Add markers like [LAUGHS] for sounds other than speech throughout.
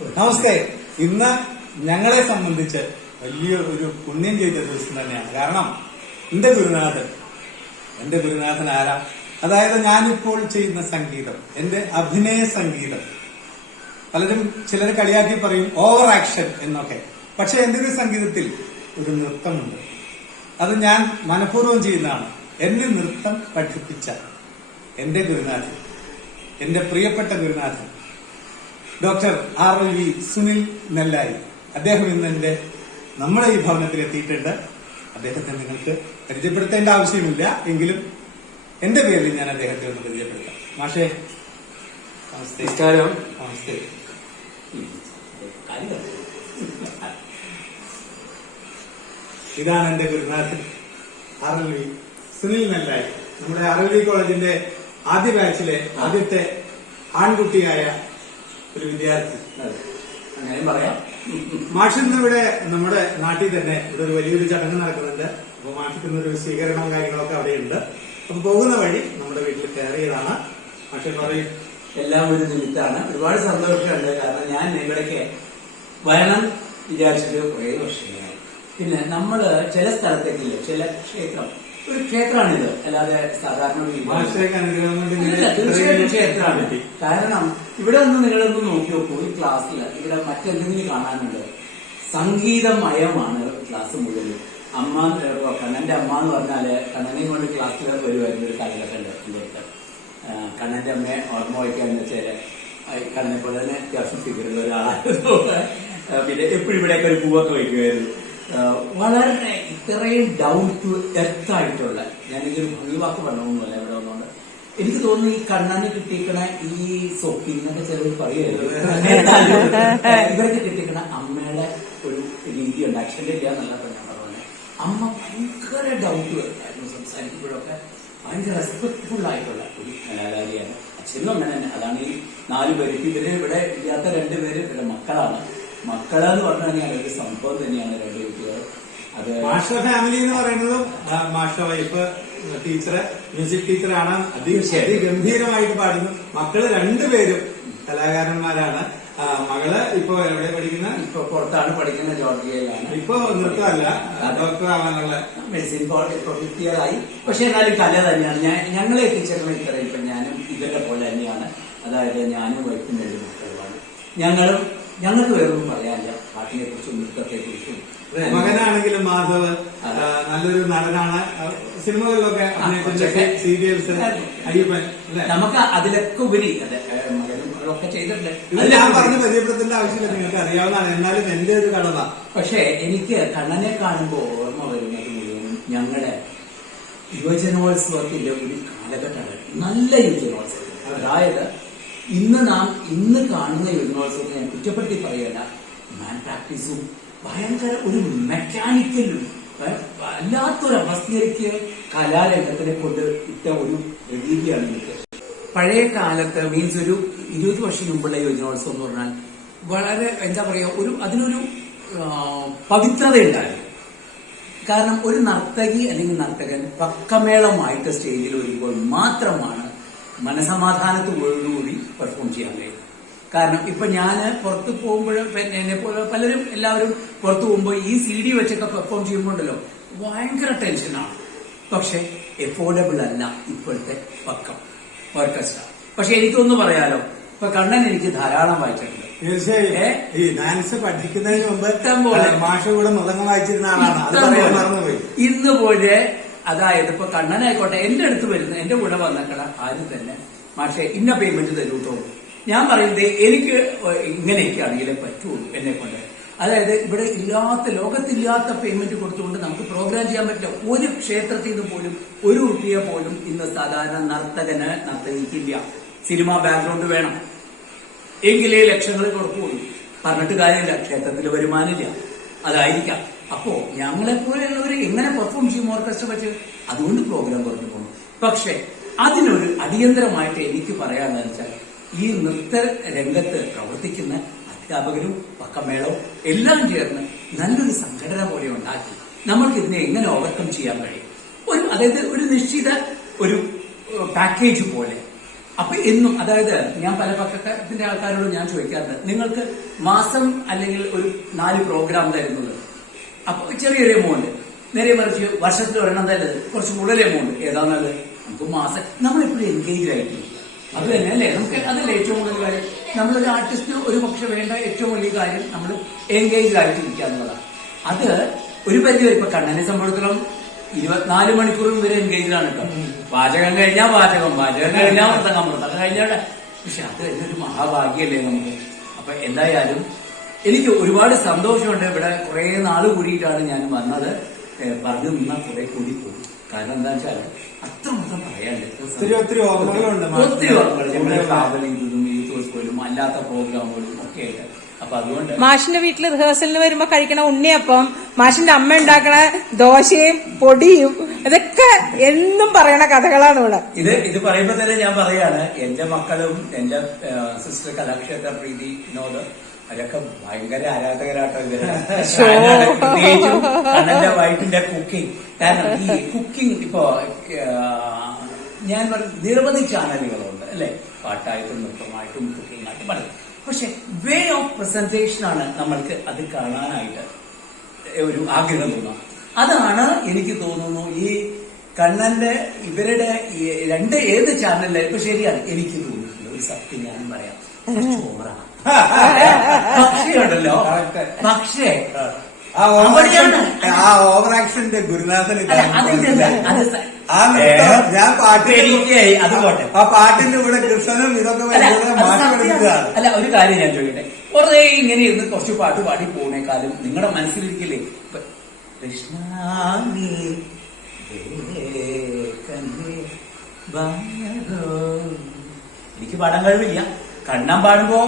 നമസ്തേ. ഇന്ന് ഞങ്ങളെ സംബന്ധിച്ച് വലിയ ഒരു പുണ്യം ചെയ്ത ദിവസം തന്നെയാണ്. കാരണം എന്റെ ഗുരുനാഥൻ എന്റെ ഗുരുനാഥൻ ആരാ? അതായത് ഞാനിപ്പോൾ ചെയ്യുന്ന സംഗീതം എന്റെ അഭിനയ സംഗീതം. പലരും ചിലർ കളിയാക്കി പറയും ഓവർ ആക്ഷൻ എന്നൊക്കെ. പക്ഷെ എന്റെ ഒരു സംഗീതത്തിൽ ഒരു നൃത്തമുണ്ട്. അത് ഞാൻ മനഃപൂർവം ചെയ്യുന്നതാണ്. എന്നെ നൃത്തം പഠിപ്പിച്ച എന്റെ ഗുരുനാഥൻ എന്റെ പ്രിയപ്പെട്ട ഗുരുനാഥൻ doctor R L V Sunil Nellayi. അദ്ദേഹം ഇന്ന് എന്റെ നമ്മുടെ ഈ ഭവനത്തിൽ എത്തിയിട്ടുണ്ട്. അദ്ദേഹത്തെ നിങ്ങൾക്ക് പരിചയപ്പെടുത്തേണ്ട ആവശ്യമില്ല. എങ്കിലും എന്റെ പേരിൽ ഞാൻ അദ്ദേഹത്തെ ഒന്ന് പരിചയപ്പെടുത്താം. മാഷേ നമസ്തേ. നമസ്കാരം. നമസ്തേ. ഇതാണ് എന്റെ ഗുരുനാഥൻ R L V Sunil Nellayi. നമ്മുടെ ആർ എൽ വി കോളേജിന്റെ ആദ്യ ബാച്ചിലെ ആദ്യത്തെ ആൺകുട്ടിയായ ഒരു വിദ്യാർത്ഥി. അങ്ങനെ പറയാം. മാഷ് ഇവിടെ നമ്മുടെ നാട്ടിൽ തന്നെ ഇവിടെ ഒരു വലിയൊരു ചടങ്ങ് നടക്കുന്നുണ്ട്. അപ്പൊ മാഷിക്കുന്ന ഒരു സ്വീകരണവും കാര്യങ്ങളൊക്കെ അവിടെയുണ്ട്. അപ്പൊ പോകുന്ന വഴി നമ്മുടെ വീട്ടിൽ കയറിയതാണ്. മാഷി പറയും എല്ലാം ഒരു നിമിത്താണ് ഒരുപാട് സന്തോഷമുണ്ട് കാരണം ഞാൻ നിങ്ങളേക്ക് വരണം വിചാരിച്ചിട്ട് കുറേ വർഷങ്ങളായി പിന്നെ നമ്മൾ ചില സ്ഥലത്തേക്കില്ല ചില ക്ഷേത്രം. ഒരു ക്ഷേത്രമാണിത്. അല്ലാതെ സാധാരണ ഒരു തീർച്ചയായിട്ടും ക്ഷേത്രമാണ്. കാരണം ഇവിടെ ഒന്ന് നിങ്ങളൊന്ന് നോക്കി നോക്കൂ ഈ ക്ലാസ്സിൽ ഇവിടെ മറ്റെന്തെങ്കിലും കാണാനുണ്ട്? സംഗീതമയമാണ് ക്ലാസ് മുഴുവൻ അമ്മ കണ്ണന്റെ അമ്മ എന്ന് പറഞ്ഞാൽ കണ്ണനെയും കൊണ്ട് ക്ലാസ്സിൽ വരുമായിരുന്നു ഒരു കാലഘട്ടം ഉണ്ട് കണ്ണന്റെ അമ്മയെ ഓർമ്മ വയ്ക്കാന്ന് വെച്ചാൽ കണ്ണനെ പോലെ തന്നെ അത്യാവശ്യം ഫിഗറുള്ള ഒരാളായിരുന്നു. പിന്നെ എപ്പോഴും ഇവിടെയൊക്കെ ഒരു പൂവൊക്കെ വയ്ക്കുമായിരുന്നു. വളരെ ഇത്രയും ഡൗൺ ടു എർത്ത് ആയിട്ടുള്ള ഞാനിതൊരു ഭംഗിവാക്ക് പറഞ്ഞൊന്നുമല്ല ഇവിടെ വന്നുകൊണ്ട് എനിക്ക് തോന്നുന്നു ഈ കണ്ണാന് കിട്ടിയിരിക്കണ ഈ സൊപ്പി എന്നൊക്കെ ചെറിയ പറയുമല്ലോ [LAUGHS] ഇവർക്ക് കിട്ടിക്കണ അമ്മയുടെ ഒരു രീതിയുണ്ട് അക്ഷരം ഇല്ല എന്നല്ല ഞാൻ പറഞ്ഞത്. അമ്മ ഭയങ്കര ഡൗൺ ടു എർത്തായിരുന്നു സംസാരിക്കുമ്പോഴൊക്കെ. ഭയങ്കര റെസ്പെക്ട്ഫുൾ ആയിട്ടുള്ള ഒരു കലാകാരിയാണ്. അച്ഛനും അമ്മ തന്നെ. അതാണ് ഈ നാല് പേര്. ഇവർ ഇവിടെ ഇല്ലാത്ത രണ്ടുപേര് ഇവിടെ മക്കളാണ്. മക്കളെന്ന് പറഞ്ഞു കഴിഞ്ഞാൽ ഒരു സംഭവം തന്നെയാണ് രണ്ട് കുട്ടികൾ അത് മാഷ ഫാമിലി എന്ന് പറയുന്നതും മാഷ വൈഫ് ടീച്ചറ് മ്യൂസിക് ടീച്ചറാണ് അതിശയം അതിഗംഭീരമായിട്ട് പാടുന്നു. മക്കൾ രണ്ടുപേരും കലാകാരന്മാരാണ്. മകൾ ഇപ്പൊ എവിടെ പഠിക്കുന്ന? ഇപ്പൊ പുറത്താണ് പഠിക്കുന്ന ജോർജിയയിലാണ്. ഇപ്പൊ നൃത്തമല്ല ഡോക്ടർ ആവാനുള്ള മെഡിസിൻ കോളേജ് ഇപ്പൊ ഫിഫ്റ്റ് ഇയർ ആയി. പക്ഷെ എന്നാലും കല തന്നെയാണ്. ഞാൻ ഞങ്ങളെ എത്തിച്ചേർന്ന ഇത്ര ഇപ്പൊ ഞാനും ഇവരുടെ പോലെ തന്നെയാണ്. അതായത് ഞാനും വൈഫിനും രണ്ട് മക്കളുമാണ്. ഞങ്ങളും ഞങ്ങൾക്ക് വേറൊന്നും പറയാനില്ല പാട്ടിനെ കുറിച്ചും നൃത്തത്തെ കുറിച്ചും മകനാണെങ്കിലും മാധവ് നല്ലൊരു നടനാണ്. സിനിമകളിലൊക്കെ സീരിയൽസ് അയ്യപ്പൻ നമുക്ക് അതിലൊക്കെ ഉപരി അതെ മകനും ചെയ്തിട്ടുണ്ട്. ഇത് ഞാൻ പറഞ്ഞ് പരിചയപ്പെടുത്തേണ്ട ആവശ്യമില്ല. നിങ്ങൾക്ക് അറിയാവുന്നതാണ്. എന്നാലും എന്റെ ഒരു കടമ. പക്ഷെ എനിക്ക് കണ്ണനെ കാണുമ്പോൾ ഓർമ്മ വരുന്നത് മുഴുവൻ ഞങ്ങളുടെ യുവജനോത്സവത്തിന്റെ ഒരു കാലഘട്ടമാണ്. നല്ല യുവജനോത്സവം. അതായത് ഇന്ന് നാം ഇന്ന് കാണുന്ന യുവജനോത്സവത്തെ ഞാൻ കുറ്റപ്പെടുത്തി പറയല്ല മാൻ പ്രാക്ടീസും ഭയങ്കര ഒരു മെക്കാനിക്കൽ വല്ലാത്തൊരു അവസ്ഥയിലേക്ക് കലാരംഗത്തിനെ കൊണ്ട് ഇട്ട ഒരു രീതിയാണ് എനിക്ക് പഴയ കാലത്ത് മീൻസ് ഒരു ഇരുപത് വർഷം മുമ്പുള്ള യുവജനോത്സവം എന്ന് പറഞ്ഞാൽ വളരെ എന്താ പറയാ ഒരു അതിനൊരു ആ, പവിത്രത ഉണ്ടായിരുന്നു കാരണം ഒരു നർത്തകി അല്ലെങ്കിൽ നർത്തകൻ പക്കമേളമായിട്ട് സ്റ്റേജിൽ വരുമ്പോൾ മാത്രമാണ് മനസമാധാനത്തോടുകൂടി പെർഫോം ചെയ്യാൻ കഴിയും. കാരണം ഇപ്പൊ ഞാൻ പുറത്ത് പോകുമ്പോഴും എന്നെ പോലെ പലരും എല്ലാവരും പുറത്ത് പോകുമ്പോൾ ഈ സി ഡി വെച്ചൊക്കെ പെർഫോം ചെയ്യുമ്പോണ്ടല്ലോ ഭയങ്കര ടെൻഷനാണ് പക്ഷെ എഫോർഡബിൾ അല്ല ഇപ്പോഴത്തെ പക്കം. ഓർക്കസ്ട്ര പക്ഷെ എനിക്കൊന്ന് പറയാലോ. ഇപ്പൊ കണ്ണൻ എനിക്ക് ധാരാളം വായിച്ചിട്ടുണ്ട്. തീർച്ചയായും. ഈ ഡാൻസ് പഠിക്കുന്നതിന് മുമ്പ്. മാഷ കൂടെ മൃദംഗം വായിച്ചിരുന്ന ആളാണ്. ഇന്ന് പോലെ അതായത് ഇപ്പൊ കണ്ണനായിക്കോട്ടെ എന്റെ അടുത്ത് വരുന്ന എന്റെ കൂടെ വന്നേക്കണ ആരും തന്നെ പക്ഷേ ഇന്ന പേയ്മെന്റ് തരൂട്ടോ? ഞാൻ പറയുന്നത് എനിക്ക് ഇങ്ങനെയൊക്കെ ആണെങ്കിലേ പറ്റുള്ളൂ എന്നെ കൊണ്ട്. അതായത് ഇവിടെ ഇല്ലാത്ത ലോകത്തില്ലാത്ത പേയ്മെന്റ് കൊടുത്തുകൊണ്ട് നമുക്ക് പ്രോഗ്രാം ചെയ്യാൻ പറ്റില്ല. ഒരു ക്ഷേത്രത്തിൽ നിന്ന് പോലും ഒരു റുപ്യ പോലും ഇന്ന് സാധാരണ നർത്തകന് നർത്തകിക്കില്ല സിനിമ ബാക്ക്ഗ്രൗണ്ട് വേണം. എങ്കിലേ ലക്ഷങ്ങൾ കൊടുക്കുള്ളൂ. പറഞ്ഞിട്ട് കാര്യമില്ല ക്ഷേത്രത്തിൽ വരുമാനമില്ല. അതായിരിക്കാം. അപ്പോ ഞങ്ങളെ പോലെയുള്ളവർ എങ്ങനെ പെർഫോം ചെയ്യും ഓർക്കസ്ട്ര വെച്ച്? അതുകൊണ്ട് പ്രോഗ്രാം പറഞ്ഞു പോകുന്നു പക്ഷെ അതിനൊരു അടിയന്തരമായിട്ട് എനിക്ക് പറയാന്ന് വെച്ചാൽ ഈ നൃത്ത രംഗത്ത് പ്രവർത്തിക്കുന്ന അധ്യാപകരും പക്കമേളവും എല്ലാം ചേർന്ന് നല്ലൊരു സംഘടന പോലെ ഉണ്ടാക്കി നമ്മൾക്ക് ഇതിനെ എങ്ങനെ ഓവർകം ചെയ്യാൻ കഴിയും? ഒരു അതായത് ഒരു നിശ്ചിത ഒരു പാക്കേജ് പോലെ. അപ്പൊ എന്നും അതായത് ഞാൻ പല പക്കത്തിന്റെ ആൾക്കാരോട് ഞാൻ ചോദിക്കാറുണ്ട് നിങ്ങൾക്ക് മാസം അല്ലെങ്കിൽ ഒരു നാല് പ്രോഗ്രാം തരുന്നത് അപ്പൊ ചെറിയൊരു എമൗണ്ട് നേരെ മറിച്ച് വർഷത്തിൽ ഒരെണ്ണം തരുന്നത് കുറച്ച് കൂടുതൽ എമൗണ്ട് ഏതാ നല്ലത്? നമുക്ക് മാസം നമ്മളെപ്പോഴും എൻഗേജ് ആയിട്ട് അത് തന്നെ അല്ലേ? നമുക്ക് അതല്ലേ ഏറ്റവും കൂടുതൽ കാര്യം. നമ്മളൊരു ആർട്ടിസ്റ്റ് ഒരു പക്ഷെ വേണ്ട ഏറ്റവും വലിയ കാര്യം നമ്മൾ എൻഗേജ് ആയിട്ട് ഇരിക്കുക എന്നുള്ളതാണ്. അത് ഒരു പരിധി വരെ ഇപ്പൊ കണ്ണനെ സംബന്ധിച്ചിടത്തോളം ഇരുപത്തിനാല് മണിക്കൂറും ഇവർ എൻഗേജ് ആണ് കേട്ടോ. പാചകം കഴിഞ്ഞാൽ പാചകം പാചകം കഴിഞ്ഞാൽ മൃത്തകം മൃത്തകം കഴിഞ്ഞാൽ പക്ഷെ അത് എന്നൊരു മഹാഭാഗ്യല്ലേ നമുക്ക്. അപ്പൊ എന്തായാലും എനിക്ക് ഒരുപാട് സന്തോഷമുണ്ട്. ഇവിടെ കുറെ നാൾ കൂടിയിട്ടാണ് ഞാൻ വന്നത്. പറഞ്ഞു നിന്നാൽ കുറെ കൂടി പോകും കാരണം എന്താ വെച്ചാൽ അത്രമാത്രം പറയാനുണ്ട്. ഒത്തിരി ഒത്തിരി ഓർമ്മകളുണ്ട് ഒത്തിരി ഓർമ്മകൾ യൂത്ത് പോലും അല്ലാത്ത പ്രോഗ്രാമുകളും ഒക്കെ ആയിട്ട്. അപ്പൊ അതുകൊണ്ട് മാഷിന്റെ വീട്ടിൽ റിഹേഴ്സലിന് വരുമ്പോ കഴിക്കണ ഉണ്ണിയപ്പം മാഷിന്റെ അമ്മ ഉണ്ടാക്കണ ദോശയും പൊടിയും ഇതൊക്കെ എന്നും പറയണ കഥകളാണ് ഇവിടെ. ഇത് ഇത് പറയുമ്പോ തന്നെ ഞാൻ പറയാണ് എന്റെ മക്കളും എന്റെ സിസ്റ്റർ കലാക്ഷേത്ര പ്രീതി വിനോദ് അവരൊക്കെ ഭയങ്കര ആരാധകരാട്ടോ വൈഫിന്റെ കുക്കിംഗ് കാരണം ഈ കുക്കിംഗ് ഇപ്പോ ഞാൻ പറഞ്ഞ നിരവധി ചാനലുകളുണ്ട് അല്ലെ? പാട്ടായിട്ടും നൃത്തമായിട്ടും കുക്കിംഗ് ആയിട്ടും പലതും. പക്ഷെ വേ ഓഫ് പ്രസന്റേഷൻ ആണ് നമ്മൾക്ക് അത് കാണാനായിട്ട് ഒരു ആഗ്രഹം തോന്നാം അതാണ് എനിക്ക് തോന്നുന്നു ഈ കണ്ണന്റെ ഇവരുടെ രണ്ട് ഏത് ചാനലിലായിരിക്കും ശരിയാണ് എനിക്ക് തോന്നിയിട്ടുണ്ട് ഒരു സത്യം ഞാൻ പറയാം. കുറച്ച് [LAUGHS] ഓവറാണ് പക്ഷേ. ആ. ഓവർ ആക്ഷന്റെ ഗുരുനാഥൻ ആ ഞാൻ പാട്ട് എനിക്ക് അത് പോട്ടെ. ആ പാട്ടിന്റെ ഇവിടെ കൃഷ്ണനും ഇതൊക്കെ അല്ല, മാറ്റി സത്യം. അല്ല ഒരു കാര്യം ഞാൻ ചോദിക്കട്ടെ. കുറെ ഇങ്ങനെ ഇരുന്ന് കുറച്ച് പാട്ട് പാടി പോണേക്കാളും നിങ്ങളുടെ മനസ്സിലിരിക്കില്ലേ? കൃഷ്ണ നീ. എനിക്ക് പാടാൻ കഴിവില്ല. കണ്ണാൻ പാടുമ്പോ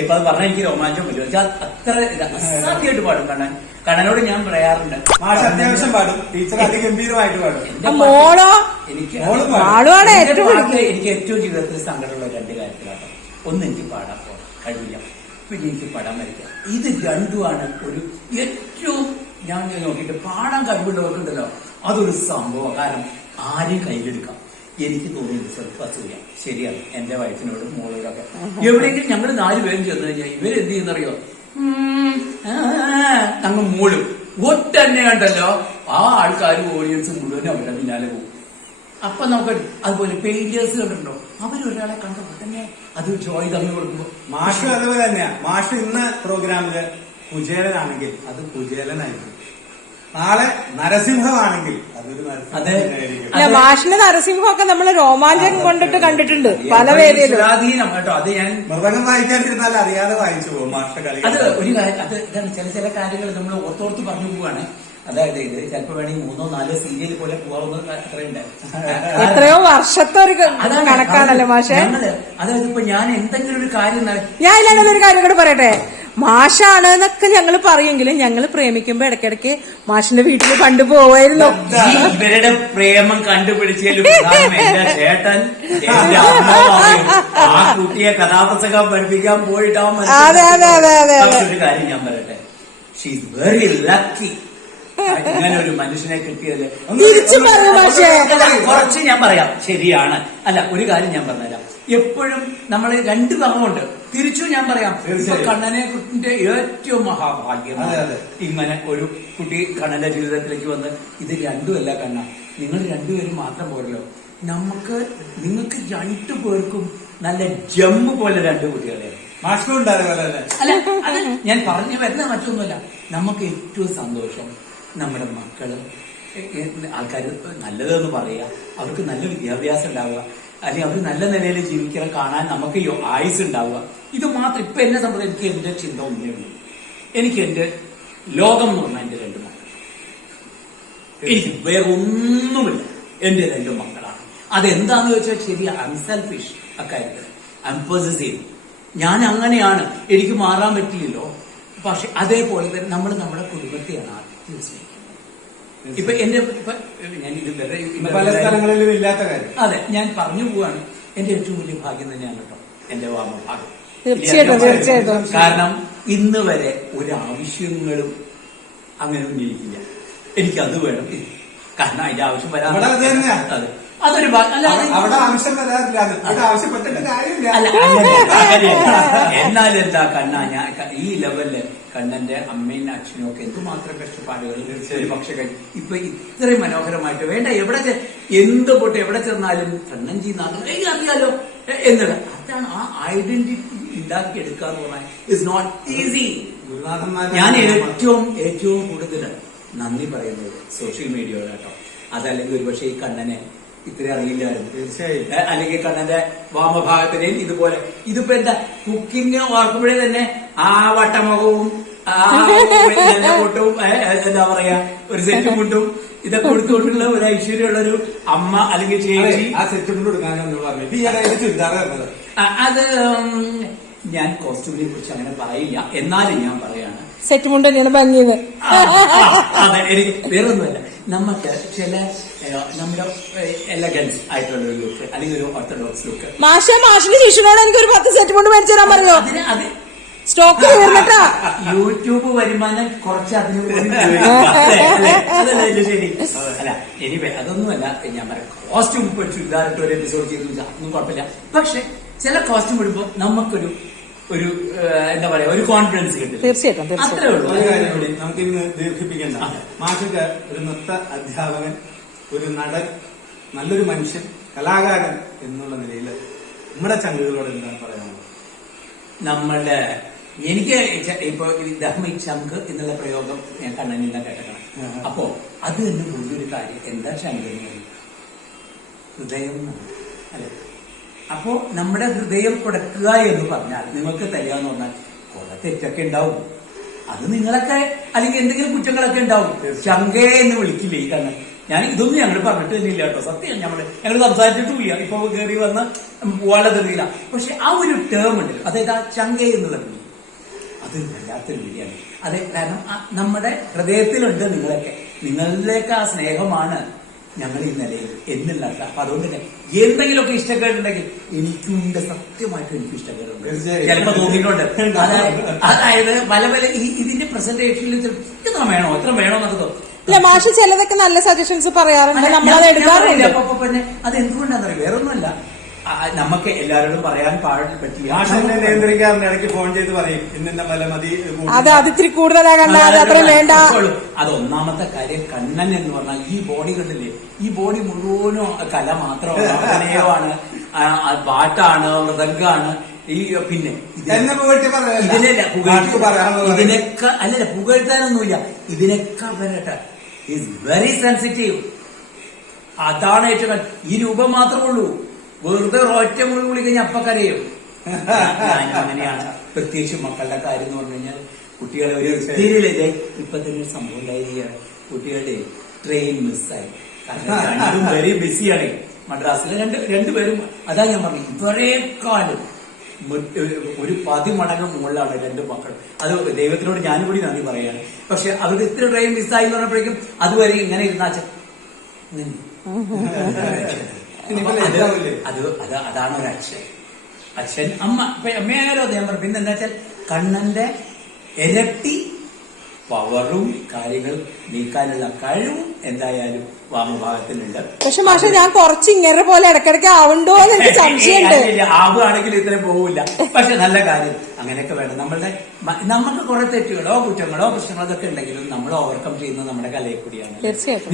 ഇപ്പൊ അത് പറഞ്ഞാൽ എനിക്ക് രോമാഞ്ചം വരും. വെച്ചാൽ അത്ര ഇത് അസാധ്യമായിട്ട് പാടും. കണ്ണൻ കണ്ണനോട് ഞാൻ പറയാറുണ്ട്. മാഷ് അത്യാവശ്യം പാടും. ടീച്ചർ അതിഗംഭീരമായിട്ട് പാടും. ആ മോളോ എനിക്ക് പാട്ട് കൂടുതൽ എനിക്ക് ഏറ്റവും ജീവിതത്തിൽ സങ്കടമുള്ള രണ്ട് കാര്യത്തിലാണ് ഒന്ന് എനിക്ക് പാടാൻ പോകാം കഴിയില്ല. പിന്നെ എനിക്ക് പാടാൻ വരില്ല ഇത് രണ്ടുമാണ് ഒരു ഏറ്റവും ഞാൻ ഇങ്ങനെ നോക്കിയിട്ട് പാടാൻ കഴിവുള്ളവർക്കുണ്ടല്ലോ അതൊരു സംഭവം. കാരണം ആരെയും കയ്യിലെടുക്കാം. എനിക്ക് തോന്നിയത് സ്വല്പം അസൂയ ശരിയാണ്. എന്റെ വൈഫിനോടും മോളോടൊക്കെ. എവിടെയെങ്കിലും ഞങ്ങൾ നാല് പേരും ചെന്ന് കഴിഞ്ഞാൽ ഇവരെന്ത് ചെയ്യുന്നറിയോ? അങ്ങ് മൂളും. ഒറ്റന്നെ കണ്ടല്ലോ. ആ ആൾക്കാരും ഓഡിയൻസ് മുഴുവനും അവരുടെ പിന്നാലെ പോകും. അപ്പൊ നമുക്ക് അതുപോലെ പെയിന്റേഴ്സ് കണ്ടിട്ടുണ്ടോ? അവരൊരാളെ കണ്ട തന്നെ അത് ജോയ് തന്നു കൊടുക്കുമ്പോ മാഷും അതുപോലെ തന്നെയാ. മാഷ് ഇന്ന് പ്രോഗ്രാമിൽ കുചേലനാണെങ്കിൽ അത് കുചേലനായിരിക്കും നാളെ നരസിംഹമാണെങ്കിൽ. അതൊരു അതെ. അല്ല മാഷിന്റെ നരസിംഹമൊക്കെ നമ്മൾ രോമാഞ്ചം കൊണ്ടിട്ട് കണ്ടിട്ടുണ്ട് പല വേദിയിലും. സ്വാധീനം കേട്ടോ. അത് ഞാൻ മൃതകം വായിക്കാതിരുന്നാൽ അറിയാതെ വായിച്ചു പോകും മാഷ കളി അത് ഒരു കാര്യം അത് ഇതാണ് ചില ചില കാര്യങ്ങൾ നമ്മൾ ഓർത്തോർത്ത് പറഞ്ഞു പോവാണ്. അതായത് ഇത് ചിലപ്പോ വേണമെങ്കിൽ മൂന്നോ നാലോ സീരിയൽ പോലെ പോകാവുന്ന അത്രയുണ്ട് [LAUGHS] എത്രയോ വർഷത്തെ ഒരു കണക്കാണല്ലോ മാഷെ? അതായത് ഇപ്പൊ ഞാൻ എന്തെങ്കിലും ഒരു കാര്യം ഞാൻ ഇല്ലാതെ ഒരു കാര്യം കൂടെ പറയട്ടെ? മാഷാണ് എന്നൊക്കെ ഞങ്ങൾ പറയുമെങ്കിലും ഞങ്ങൾ പ്രേമിക്കുമ്പോ ഇടയ്ക്കിടയ്ക്ക് മാഷിന്റെ വീട്ടിൽ കണ്ടു പോവായിരുന്നു. ഇവരുടെ പ്രേമം എന്റെ ചേട്ടൻ ആ കുട്ടിയെ കഥാപുസ്തകം പഠിപ്പിക്കാൻ പോയിട്ടാവും അതെ, അതെ, അതെ, അതെ, ഒരു കാര്യം ഞാൻ പറയട്ടെ. ഷീസ് വെരി ലക്കി ഇങ്ങനെ ഒരു മനുഷ്യനെ കിട്ടിയല്ലേ? തിരിച്ചു പറയൂ പക്ഷേ. കുറച്ച് ഞാൻ പറയാം. ശരിയാണ്. അല്ല ഒരു കാര്യം ഞാൻ പറഞ്ഞുതരാം. എപ്പോഴും നമ്മൾ രണ്ട് ഭാഗമുണ്ട് തിരിച്ചു ഞാൻ പറയാം. കണ്ണനെ കുട്ടിന്റെ ഏറ്റവും മഹാഭാഗ്യം. അതെ, അതെ. ഇങ്ങനെ ഒരു കുട്ടി കണ്ണന്റെ ജീവിതത്തിലേക്ക് വന്ന് ഇത് രണ്ടുമല്ല കണ്ണ. നിങ്ങൾ രണ്ടുപേരും മാത്രം പോരല്ലോ. നമുക്ക് നിങ്ങൾക്ക് രണ്ടു പേർക്കും നല്ല ജമ്മ് പോലെ രണ്ട് കുട്ടികളെ. മാസ്ക് ഉണ്ടാകും അതുപോലെ അല്ല അത് ഞാൻ പറഞ്ഞു വരുന്ന മറ്റൊന്നുമല്ല. നമുക്ക് ഏറ്റവും സന്തോഷം. നമ്മുടെ മക്കൾ ആൾക്കാർ നല്ലതെന്ന് പറയുക അവർക്ക് നല്ല വിദ്യാഭ്യാസം ഉണ്ടാവുക. അല്ലെങ്കിൽ അവർ നല്ല നിലയിൽ ജീവിക്കണം കാണാൻ നമുക്ക് ആയുസ് ഉണ്ടാവുക. ഇത് മാത്രം ഇപ്പൊ എന്നെ സംബന്ധിച്ച് എനിക്ക് എന്റെ ചിന്ത ഒന്നേ ഉള്ളൂ. എനിക്ക് എന്റെ ലോകം എന്ന് പറഞ്ഞാൽ എന്റെ രണ്ട് മക്കൾ. എനിക്ക് വേറെ ഒന്നുമില്ല. എന്റെ രണ്ട് മക്കളാണ്. അതെന്താന്ന് വെച്ചാൽ ശരി അൺസെൽഫിഷ് അക്കാര്യത്തിൽ അൺപോസിറ്റീവ് ഞാൻ അങ്ങനെയാണ്. എനിക്ക് മാറാൻ പറ്റില്ലല്ലോ. പക്ഷെ അതേപോലെ തന്നെ നമ്മൾ നമ്മുടെ കുടുംബത്തെയാണ് ആദ്യം ഇപ്പൊ എന്റെ ഇപ്പൊ ഞാൻ ഇത് പല സ്ഥലങ്ങളിലും ഇല്ലാത്ത കാര്യം. അതെ ഞാൻ പറഞ്ഞു പോവാണ്. എന്റെ ഏറ്റവും വലിയ ഭാഗ്യം തന്നെയാണ് കേട്ടോ. എന്റെ വാമഭാഗം തീർച്ചയായിട്ടും, തീർച്ചയായിട്ടും. കാരണം ഇന്ന് വരെ ഒരു ആവശ്യങ്ങളും അങ്ങനെ ഉന്നയിക്കില്ല എനിക്ക് അത് വേണം. കാരണം അതിന്റെ ആവശ്യം. അതെ അതൊരു അവിടെ ആവശ്യം വരാറില്ല. ആവശ്യപ്പെട്ടിട്ട് കാര്യമില്ല. [LAUGHS] എന്താ കണ്ണ ഞാൻ ഈ ലെവലിൽ കണ്ണന്റെ അമ്മയും അച്ഛനും ഒക്കെ എന്തുമാത്രം കഷ്ടപ്പാടുകൾ ഒരു പക്ഷെ കഴിഞ്ഞു ഇപ്പൊ ഇത്രയും മനോഹരമായിട്ട് വേണ്ട എവിടെ എന്ത് പോട്ടെ എവിടെ ചെന്നാലും കണ്ണൻ ചെയ്യുന്ന അറിയാലോ. എന്നുള്ള അതാണ് ആ ഐഡന്റിറ്റി ഉണ്ടാക്കിയെടുക്കുക എന്ന് പറഞ്ഞാൽ ഇറ്റ്സ് നോട്ട് ഈസി ഞാൻ ഏറ്റവും ഏറ്റവും കൂടുതൽ നന്ദി പറയുന്നത് സോഷ്യൽ മീഡിയയോട് കേട്ടോ. അതല്ലെങ്കിൽ ഒരുപക്ഷെ ഈ കണ്ണനെ ഇത്ര അറിയില്ലായിരുന്നു. തീർച്ചയായും. അല്ലെങ്കിൽ കണ്ണന്റെ വാമഭാഗത്തിനെയും ഇതുപോലെ ഇതിപ്പോ എന്താ കുക്കിംഗ് ഓർക്കുമ്പോഴേ തന്നെ ആ വട്ടമുഖവും മുട്ടും എന്താ പറയാ ഒരു സെറ്റ് മുട്ടും ഇതൊക്കെ കൊടുത്തുകൊണ്ടുള്ള ഒരു ഐശ്വര്യമുള്ള ഒരു അമ്മ അല്ലെങ്കിൽ ചേച്ചി ആ സെറ്റ് കൊണ്ട് കൊടുക്കാനെന്ന് പറഞ്ഞു ഇപ്പൊ ഈ ഇടയിൽ ചുരിദാർ വരുന്നത് അത് ഞാൻ കോസ്റ്റ്യൂമിനെ കുറിച്ച് അങ്ങനെ പറയില്ല എന്നാലും ഞാൻ പറയാണ് സെറ്റ് മുണ്ട് തന്നെയാണ് ഭംഗിയത് അതെ എനിക്ക് വേറൊന്നുമല്ല നമുക്ക് ചില നമ്മുടെ എലഗൻസ് ആയിട്ടുള്ള ഒരു ലുക്ക് അല്ലെങ്കിൽ ഒരു ഓർത്തഡോക്സ് ലുക്ക് മാഷ മാഷിന്റെ ശിഷ്യനോട് എനിക്ക് ഒരു പത്ത് സെറ്റ് മുണ്ട് മേടിച്ചു തരാൻ അത് സ്റ്റോക്ക് തീർന്നിട്ടാ യൂട്യൂബ് വരുമാനം കുറച്ച് അതിന്? [LAUGHS] അതല്ലേ ശരി. അല്ല എനിവേ അതൊന്നുമല്ല. ഞാൻ പറയാം കോസ്റ്റ്യൂം ഇപ്പൊ ചുരിദാറിട്ട് ഒരു എപ്പിസോഡ് ചെയ്തു അതൊന്നും ഒന്നും കുഴപ്പമില്ല. പക്ഷെ ചില കോസ്റ്റ്യൂം ഇടുമ്പോൾ നമുക്കൊരു ഒരു എന്താ പറയാ ഒരു കോൺഫിഡൻസ് കിട്ടും. തീർച്ചയായിട്ടും അത്രേ ഉള്ളൂ. ഒരു കാര്യം കൂടി നമുക്ക് ഇന്ന് ദീർഘിപ്പിക്കേണ്ട മാസിക ഒരു നൃത്ത അധ്യാപകൻ ഒരു നടൻ നല്ലൊരു മനുഷ്യൻ കലാകാരൻ എന്നുള്ള നിലയിൽ നമ്മുടെ ചങ്കുകളോട് എന്താണ് പറയാനുള്ളത്? നമ്മളുടെ എനിക്ക് ഇപ്പൊ ചങ്ക് എന്നുള്ള പ്രയോഗം ഞാൻ കണ്ണനിൽ നിന്ന് കേട്ടതാണ് അപ്പോ അത് തന്നെ വലിയൊരു കാര്യം. എന്താ എന്ന് ഹൃദയം. അല്ലെ? അപ്പോ നമ്മുടെ ഹൃദയം കൊടുക്കുക എന്ന് പറഞ്ഞാൽ നിങ്ങൾക്ക് തരികയെന്ന് പറഞ്ഞാൽ കുറെ തെറ്റൊക്കെ ഉണ്ടാവും. അത് നിങ്ങളൊക്കെ അല്ലെങ്കിൽ എന്തെങ്കിലും കുറ്റങ്ങളൊക്കെ ഉണ്ടാവും. ചങ്കേ എന്ന് വിളിക്കില്ലേ ഈ കണ്ണൻ? ഞാൻ ഇതൊന്നും ഞങ്ങൾ പറഞ്ഞിട്ട് തന്നെ ഇല്ല കേട്ടോ. സത്യം ഞങ്ങൾ ഞങ്ങൾ സംസാരിച്ചിട്ടുമില്ല. ഇപ്പൊ കയറി വന്ന് പോകാനുള്ള തെറിയില്ല പക്ഷെ ആ ഒരു ടേം ഉണ്ട് അതായത് ആ ചങ്കേ എന്നുള്ള അതൊരു വല്ലാത്തൊരു വിധിയാണ് അതെ കാരണം നമ്മുടെ ഹൃദയത്തിലുണ്ട് നിങ്ങളൊക്കെ. നിങ്ങളിലേക്ക് ആ സ്നേഹമാണ് ഞങ്ങൾ ഈ നിലയിൽ എന്നുള്ളത്. അപ്പൊ അതുകൊണ്ട് തന്നെ എന്തെങ്കിലുമൊക്കെ ഇഷ്ടക്കേടുണ്ടെങ്കിൽ എനിക്കുണ്ട് സത്യമായിട്ട് എനിക്ക് ഇഷ്ടക്കേടുണ്ട്. ചിലപ്പോ തോന്നിയിട്ടുണ്ട്. അതായത് പല പല ഈ ഇതിന്റെ പ്രസന്റേഷനിൽ ഇത്ര വേണോ എത്ര വേണോ എന്നൊക്കെ തോന്നും. ഇല്ല മാഷ് ചിലതൊക്കെ നല്ല സജഷൻസ് പറയാറുണ്ട്. നമ്മൾ. അപ്പൊ- പിന്നെ അത് എന്തുകൊണ്ടാണെന്നറിയോ വേറൊന്നുമല്ല. നമുക്ക് എല്ലാവരോടും പറയാൻ പാടില്ല പറ്റില്ല നിയന്ത്രിക്കാറുണ്ട് ഇടയ്ക്ക് ഫോൺ ചെയ്ത് പറയും ഇന്നിന്റെ മല മതി കൂടി. അത് അത് ഇത്തിരി കൂടുതലാകണ്ട അത് വേണ്ട അത് ഒന്നാമത്തെ കാര്യം കണ്ണൻ എന്ന് പറഞ്ഞാൽ ഈ ബോഡി കണ്ടില്ലേ ഈ ബോഡി മുഴുവനും കല മാത്രമാണ് [LAUGHS] അഭിനയമാണ് പാട്ടാണ് മൃദംഗാണ് ഈ പിന്നെ ഇത് എന്നെ പറയല്ല. ഇതിനല്ല മാഷ്ക്ക് പറയാനുള്ളത് പറയും. ഇതിനൊക്കെ അല്ലല്ല പുകഴ്ത്താനൊന്നുമില്ല ഇതിനൊക്കെ വരട്ടെ ഈസ് വെരി സെൻസിറ്റീവ് അതാണ് ഏറ്റവും. ഈ രൂപം മാത്രമേ ഉള്ളൂ വെറുതെ ഒറ്റ മുറി വിളിക്കഴിഞ്ഞാൽ കഴിഞ്ഞാൽ അപ്പ കരയും. അങ്ങനെയാണ്. പ്രത്യേകിച്ച് മക്കളുടെ കാര്യം എന്ന് പറഞ്ഞു കഴിഞ്ഞാൽ കുട്ടികളെ ഒരു തിരിലേ ഇപ്പൊ തന്നെ ഒരു സംഭവം ഉണ്ടായിരിക്കുകയാണ്. കുട്ടികളുടെ ട്രെയിൻ മിസ്സായി കാരണം [LAUGHS] രണ്ടും വെരി ബിസിയാണ് മദ്രാസിലെ രണ്ട് രണ്ടുപേരും അതാ ഞാൻ പറഞ്ഞു ഇവരെക്കാളും കാലം ഒരു പതിമടങ്ങ് മുകളിലാണ് രണ്ട് മക്കൾ. അത് ദൈവത്തിനോട് ഞാൻ കൂടി നന്ദി പറയാണ് പക്ഷെ അവർക്ക് ഇത്ര ട്രെയിൻ മിസ്സായി എന്ന് പറഞ്ഞപ്പോഴേക്കും അതുവരെ ഇങ്ങനെ ഇരുന്നാച്ച? [LAUGHS] അത് അത് അതാണ് ഒരു അച്ഛൻ. അച്ഛൻ അമ്മ അമ്മയാരോ ഞാൻ പറഞ്ഞു പിന്നെ എന്താ വെച്ചാൽ കണ്ണന്റെ ഇരട്ടി പവറും കാര്യങ്ങൾ നീക്കാനുള്ള കഴിവും എന്തായാലും വാമഭാഗത്തിനുണ്ട് പക്ഷെ മാഷെ ഞാൻ കുറച്ച് ഇങ്ങനെ പോലെ ഇടക്കിടക്ക് ആവുണ്ടോ എന്ന് എനിക്ക് സംശയമുണ്ട്. ആവുകയാണെങ്കിൽ ഇത്രയും പോവില്ല. പക്ഷെ നല്ല കാര്യം അങ്ങനെയൊക്കെ വേണം. നമ്മളുടെ നമ്മൾക്ക് നമുക്ക് കുറെ തെറ്റുകളോ കുറ്റങ്ങളോ പ്രശ്നങ്ങളോ ഒക്കെ ഉണ്ടെങ്കിലും നമ്മൾ ഓവർകം ചെയ്യുന്നത് നമ്മുടെ കലയെ കൂടിയാണ്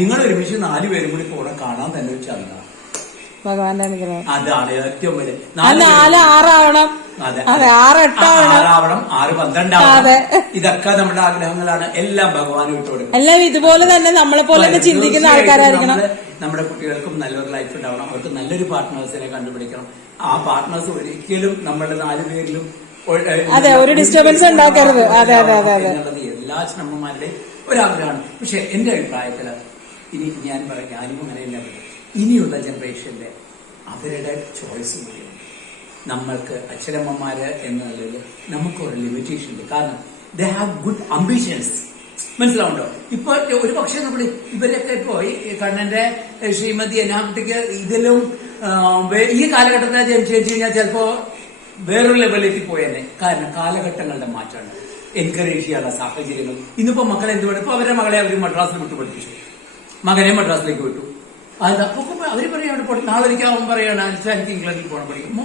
നിങ്ങൾ ഒരുമിച്ച് നാല് പേരും കൂടി കൂടെ കാണാൻ തന്നെ ഒരു ചന്താണ് ഭഗവാന്റെ അനുഗ്രഹം. അതാണ് ഏറ്റവും വലിയ നാല് ആറാവണം. അതെ. ആറ് എട്ടാവണം ആറാവണം ആറ് പന്ത്രണ്ടാവണം. ഇതൊക്കെ നമ്മുടെ ആഗ്രഹങ്ങളാണ്. എല്ലാം ഭഗവാൻ വിട്ടുകൊടുക്കും എല്ലാം ഇതുപോലെ തന്നെ നമ്മളെ പോലെ തന്നെ ചിന്തിക്കുന്ന ആൾക്കാരായിരിക്കണം. നമ്മുടെ കുട്ടികൾക്കും നല്ലൊരു ലൈഫ് ഉണ്ടാവണം. അവർക്ക് നല്ലൊരു പാർട്ട്നേഴ്സിനെ കണ്ടുപിടിക്കണം. ആ പാർട്ട്നേഴ്സ് ഒരിക്കലും നമ്മുടെ നാല് പേരിലും അതെ, ഒരു ഡിസ്റ്റർബൻസ് ഉണ്ടാക്കരുത്. അതെ, അതെ, അതെ, അതെ. എന്നുള്ളത് എല്ലാ ശ്രമന്മാരുടെയും ഒരാഗ്രഹമാണ്. പക്ഷെ എന്റെ അഭിപ്രായത്തിൽ ഇനി ഞാൻ പറയാം ഞാനും അങ്ങനെ പറയും. ഇനിയുള്ള ജനറേഷന്റെ അവരുടെ ചോയ്സ് കൂടിയുണ്ട് നമ്മൾക്ക് അച്ഛനമ്മമാര് എന്ന നിലയിൽ നമുക്കൊരു ലിമിറ്റേഷൻ ഉണ്ട്. കാരണം ദേ ഹാവ് ഗുഡ് അംബിഷൻസ് മനസ്സിലാവുണ്ടോ ഇപ്പൊ ഒരു പക്ഷേ നമ്മൾ ഇവരൊക്കെ ഇപ്പോ കണ്ണന്റെ ശ്രീമതി എന്നാകുട്ടിക്ക് ഇതിലും ഈ കാലഘട്ടത്തിൽ ജനിച്ചു കഴിഞ്ഞാൽ ചിലപ്പോ വേറൊരു ലെവലിലേക്ക് പോയേനെ. കാരണം കാലഘട്ടങ്ങളുടെ മാറ്റമാണ്. എൻകറേജ് ചെയ്യാനുള്ള സാഹചര്യങ്ങൾ. ഇന്നിപ്പോ മക്കളെ എന്ത് വേണം ഇപ്പൊ അവരുടെ മകളെ അവർ മദ്രാസിൽ വിട്ടു പഠിപ്പിച്ചു. മകനെ മദ്രാസിലേക്ക് വിട്ടു. അതെന്താ പൊക്കോ അവർ പറയാണ് നാളെ എനിക്ക് അവൻ പറയാണ് അനുസരിച്ച് എനിക്ക് ഇംഗ്ലണ്ടിൽ പോകണം പഠിക്കും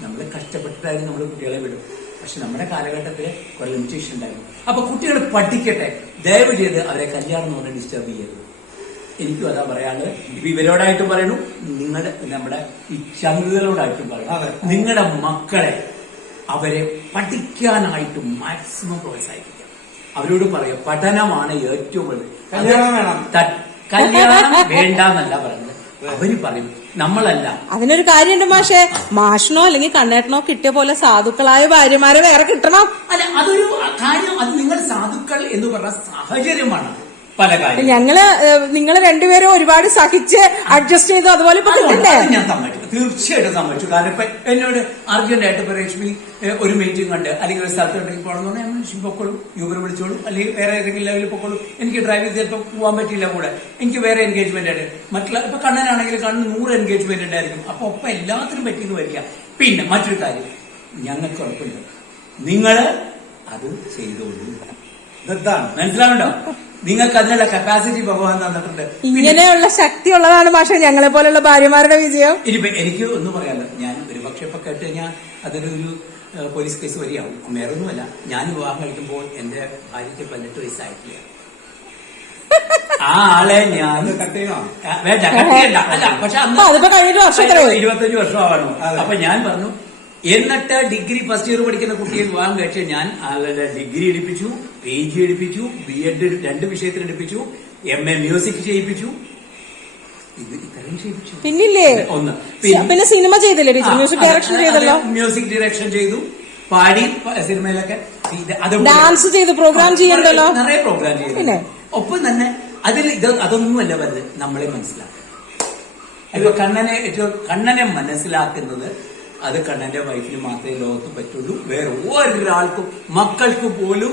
നമ്മൾ കഷ്ടപ്പെട്ടിട്ടായിരുന്നു നമ്മൾ കുട്ടികളെ വിടും. പക്ഷെ നമ്മുടെ കാലഘട്ടത്തിൽ കുറെ ലിമിറ്റേഷൻ ഉണ്ടായിരുന്നു. അപ്പൊ കുട്ടികൾ പഠിക്കട്ടെ. ദയവ് ചെയ്ത് അവരെ കല്യാണം എന്ന് പറഞ്ഞ് ഡിസ്റ്റർബ് ചെയ്യരുത്. എനിക്കും അതാ പറയാനുള്ളത്. ഇപ്പൊ ഇവരോടായിട്ടും പറയണു. നിങ്ങളുടെ നമ്മുടെ ഈ ചങ്കുകളോടായിട്ടും പറയണം. നിങ്ങളുടെ മക്കളെ അവരെ പഠിക്കാനായിട്ട് മാക്സിമം പ്രോത്സാഹിപ്പിക്കാം അവരോട് പറയാം പഠനമാണ് ഏറ്റവും വലുത്. കല്യാണം വേണ്ടെന്നല്ല പറയുന്നത്. അവർ പറയും നമ്മളല്ല. അതിനൊരു കാര്യമുണ്ട് മാഷെ. മാഷിനോ അല്ലെങ്കിൽ കണ്ണേട്ടനോ കിട്ടിയ പോലെ സാധുക്കളായ ഭാര്യമാരെ വേറെ കിട്ടണം. അല്ല അതൊരു കാര്യം അത് നിങ്ങൾ സാധുക്കൾ എന്ന് പറഞ്ഞ സാഹചര്യമാണ്. പല കാര്യം ഞങ്ങൾ നിങ്ങൾ രണ്ടുപേരും ഒരുപാട് സഹിച്ച് അഡ്ജസ്റ്റ് ചെയ്തു. അതുപോലെ ഞാൻ സമ്മതിച്ചു തീർച്ചയായിട്ടും സമ്മതിച്ചു. കാരണം ഇപ്പൊ എന്നോട് അർജന്റായിട്ട് ഇപ്പൊ രശ്മി ഒരു മീറ്റിംഗ് കണ്ട് അല്ലെങ്കിൽ ഒരു സ്ഥലത്ത് ഉണ്ടെങ്കിൽ പോകണം എന്ന് പറഞ്ഞാൽ പൊക്കോളും. യൂബർ വിളിച്ചോളും. അല്ലെങ്കിൽ വേറെ ഏതെങ്കിലും ലെവലിൽ പൊക്കോളും. എനിക്ക് ഡ്രൈവ് ചെയ്ത് ചിലപ്പോൾ പോകാൻ പറ്റില്ല കൂടെ. എനിക്ക് വേറെ എൻഗേജ്മെന്റ് ആണ് മറ്റുള്ള ഇപ്പൊ കണ്ണനാണെങ്കിൽ കണ്ണ് നൂറ് എൻഗേജ്മെന്റ് ഉണ്ടായിരിക്കും. അപ്പൊ ഒപ്പം എല്ലാത്തിനും പറ്റിയെന്ന് വരിക. പിന്നെ മറ്റൊരു കാര്യം. ഞങ്ങൾക്ക് ഉറപ്പില്ല. നിങ്ങൾ അത് ചെയ്തോളൂ. ഇതാണ്. മനസ്സിലാവുണ്ടോ നിങ്ങൾക്ക് അതിനുള്ള കപ്പാസിറ്റി ഭഗവാൻ തന്നിട്ടുണ്ട്. ഇങ്ങനെയുള്ള ശക്തി ഉള്ളതാണ് മാഷെ ഞങ്ങളെ പോലുള്ള ഭാര്യമാരുടെ വിജയം. ഇനിയിപ്പോ എനിക്ക് ഒന്നും പറയാമല്ലോ ഞാൻ ഒരു പക്ഷെ ഇപ്പൊ കേട്ട് കഴിഞ്ഞാൽ അതിലൊരു പോലീസ് കേസ് വരികയാവും വേറൊന്നുമല്ല. ഞാൻ വിവാഹം കഴിക്കുമ്പോൾ എന്റെ ഭാര്യയ്ക്ക് പതിനെട്ട് വയസ്സായിട്ടില്ല. ആ ആളെ ഞാൻ അത് കട്ട് ചെയ്യണോ? വേണ്ട കട്ട് ചെയ്യണ്ട. അല്ല പക്ഷെ? ഇരുപത്തഞ്ച് വർഷമാണോ അപ്പൊ ഞാൻ പറഞ്ഞു എന്നിട്ട് ഡിഗ്രി ഫസ്റ്റ് ഇയർ പഠിക്കുന്ന കുട്ടിയെ വിവാഹം കഴിച്ച് ഞാൻ അവരുടെ ഡിഗ്രി എടുപ്പിച്ചു പി ജി എടുപ്പിച്ചു ബി എഡ് രണ്ട് വിഷയത്തിൽ എടുപ്പിച്ചു എം എ മ്യൂസിക് ചെയ്യിപ്പിച്ചു. ഇത് ഇത്രയും ചെയ്യിപ്പിച്ചു. പിന്നില്ലേ? ഒന്ന് പിന്നെ സിനിമ ചെയ്തില്ലേ? മ്യൂസിക് ഡയറക്ഷൻ ചെയ്തല്ലോ? മ്യൂസിക് ഡയറക്ഷൻ ചെയ്തു. പാടി സിനിമയിലൊക്കെ ഡാൻസ് ചെയ്ത് പ്രോഗ്രാം ചെയ്യണ്ടല്ലോ? നിറയെ പ്രോഗ്രാം ചെയ്തു. പിന്നെ? ഒപ്പം തന്നെ അതിൽ ഇത് അതൊന്നുമല്ല വരുന്നത് നമ്മളെ മനസ്സിലാക്കുക കണ്ണനെ കണ്ണനെ മനസ്സിലാക്കുന്നത് അത് കണ്ണന്റെ വൈഫിന് മാത്രമേ ലോകത്ത് പറ്റുള്ളൂ. വേറെ ഒരാൾക്കും മക്കൾക്ക് പോലും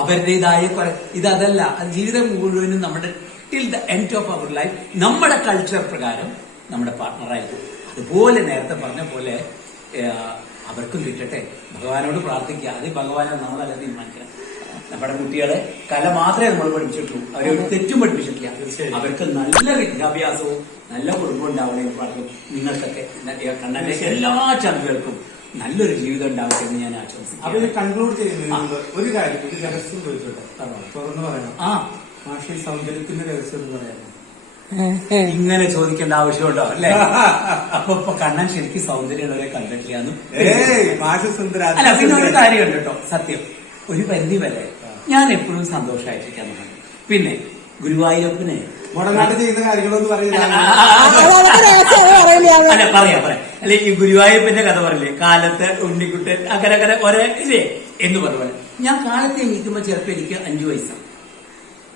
അവരുടേതായ കുറെ ഇതല്ല അത് ജീവിതം മുഴുവനും നമ്മുടെ till the end of our life നമ്മുടെ കൾച്ചർ പ്രകാരം നമ്മുടെ പാർട്ട്ണറായിരിക്കും അതുപോലെ നേരത്തെ പറഞ്ഞ പോലെ അവർക്കും കിട്ടട്ടെ. ഭഗവാനോട് പ്രാർത്ഥിക്കുക. അത് ഭഗവാനെ നമ്മളല്ല തീരുമാനിക്കണം നമ്മുടെ കുട്ടികളെ കല മാത്രമേ നമ്മൾ പഠിപ്പിച്ചിട്ടുള്ളൂ അവരെ ഒരു തെറ്റും പഠിപ്പിച്ചിട്ടില്ല. അവർക്ക് നല്ല വിദ്യാഭ്യാസവും നല്ല കുടുംബം ഉണ്ടാവണേ പറഞ്ഞു നിങ്ങൾക്കൊക്കെ കണ്ണന്റെ എല്ലാ ചാനലുകൾക്കും നല്ലൊരു ജീവിതം ഉണ്ടാവട്ടെ എന്ന് ഞാൻ അപ്പൊ ഇത് ആശംസിക്കുന്നു കൺക്ലൂഡ് ചെയ്യുന്നത് ഒരു കാര്യം ഒരു രഹസ്യം ചോദിച്ചോട്ടെ. തുറന്നു പറയണം. ആ. മാഷി സൗന്ദര്യത്തിന്റെ രഹസ്യം എന്ന് പറയാം. [LAUGHS] ഇങ്ങനെ ചോദിക്കേണ്ട ആവശ്യമുണ്ടോ? അല്ലേ? അപ്പൊ ഇപ്പൊ കണ്ണൻ ശരിക്കും സൗന്ദര്യമുള്ളവരെ കണ്ടിട്ടില്ല അല്ല പിന്നെ ഒരു കാര്യമുണ്ട് കേട്ടോ സത്യം. ഒരു പരിധി വരെ ഞാൻ എപ്പോഴും സന്തോഷമായിട്ടിരിക്കാൻ പിന്നെ ഗുരുവായൂരപ്പനെ മുടങ്ങാട്ട് ചെയ്യുന്ന കാര്യങ്ങളൊന്നും അല്ല, പറയാ പറയില്ല. അല്ല പറയാം പറയാം അല്ലെ ഈ ഗുരുവായൂരപ്പന്റെ കഥ പറയില്ലേ കാലത്ത് ഉണ്ണിക്കുട്ടൻ അങ്ങനെ അങ്ങനെ ഒരേ ഇല്ലേ എന്ന് പറഞ്ഞ ഞാൻ കാലത്ത് എണീക്കുമ്പോ ചെറുപ്പം എനിക്ക് അഞ്ചു വയസ്സാണ്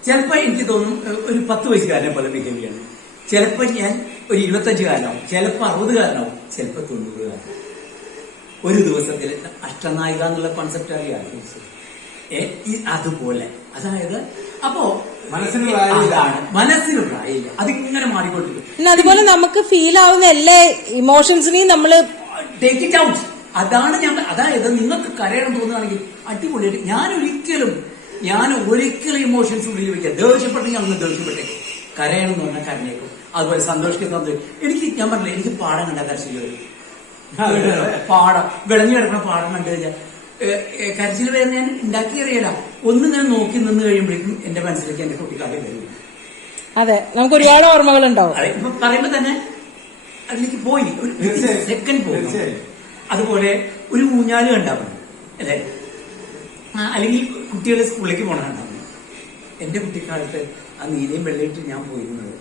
ചിലപ്പോ എനിക്ക് തോന്നും ഒരു പത്ത് വയസ്സുകാരനെ പോലെ ബിഹേവ് ചെയ്യണം ചിലപ്പോ ഞാൻ ഒരു ഇരുപത്തഞ്ചുകാരനാവും ചിലപ്പോ അറുപതുകാരനാവും ചിലപ്പോ തൊണ്ണൂറുകാരനാവും ഒരു ദിവസത്തിൽ അഷ്ടനായിക എന്നുള്ള കോൺസെപ്റ്റ് അറിയാം അതുപോലെ. അതായത് അപ്പോ മനസ്സിന് പ്രായമില്ലാണ് മനസ്സിന് പ്രായമില്ല. അതിങ്ങനെ മാറിക്കൊണ്ടിരിക്കും. അതുപോലെ നമുക്ക് ഫീൽ ആവുന്ന എല്ലാ ഇമോഷൻസിനെയും നമ്മൾ ടേക്ക് ഇറ്റ് ഔട്ട് അതാണ് ഞാൻ അതായത് നിങ്ങൾക്ക് കരയണം തോന്നുകയാണെങ്കിൽ അടിപൊളിയായിട്ട് ഞാൻ ഒരിക്കലും ഞാൻ ഒരിക്കലും ഇമോഷൻസ് ഉള്ളിൽ വെക്കുക ദേഷ്യപ്പെട്ടെങ്കിൽ അങ്ങ് ദേഷ്യപ്പെട്ടെ കരയണം എന്ന് പറഞ്ഞാൽ കരഞ്ഞേക്കും. അതുപോലെ സന്തോഷിക്കുന്ന എനിക്ക് ഞാൻ പറഞ്ഞില്ല എനിക്ക് പാടം കണ്ടാൽ ശരി വരും. പാടം വിളഞ്ഞു കിടക്കുന്ന പാടം കണ്ടു കഴിഞ്ഞാൽ കരച്ചിൽ വരുന്ന ഞാൻ ഉണ്ടാക്കി അറിയില്ല ഒന്ന് ഞാൻ നോക്കി നിന്ന് കഴിയുമ്പോഴേക്കും എന്റെ മനസ്സിലേക്ക് എന്റെ കുട്ടിക്കാലം വരും. അതെ നമുക്ക് ഒരുപാട് ഓർമ്മകൾ ഉണ്ടാവും. അതെ ഇപ്പൊ പറയുമ്പോ തന്നെ അതിലേക്ക് പോയി. ഒരു സെക്കൻഡ് പോയി. അതുപോലെ ഒരു ഊഞ്ഞാൽ ഉണ്ടാവുന്നു അല്ലെ? അല്ലെങ്കിൽ കുട്ടികൾ സ്കൂളിലേക്ക് പോണ ഉണ്ടാവുന്നു എന്റെ കുട്ടിക്കാലത്ത് ആ നീലയും വെള്ളയിട്ട് ഞാൻ പോയിരുന്നത്.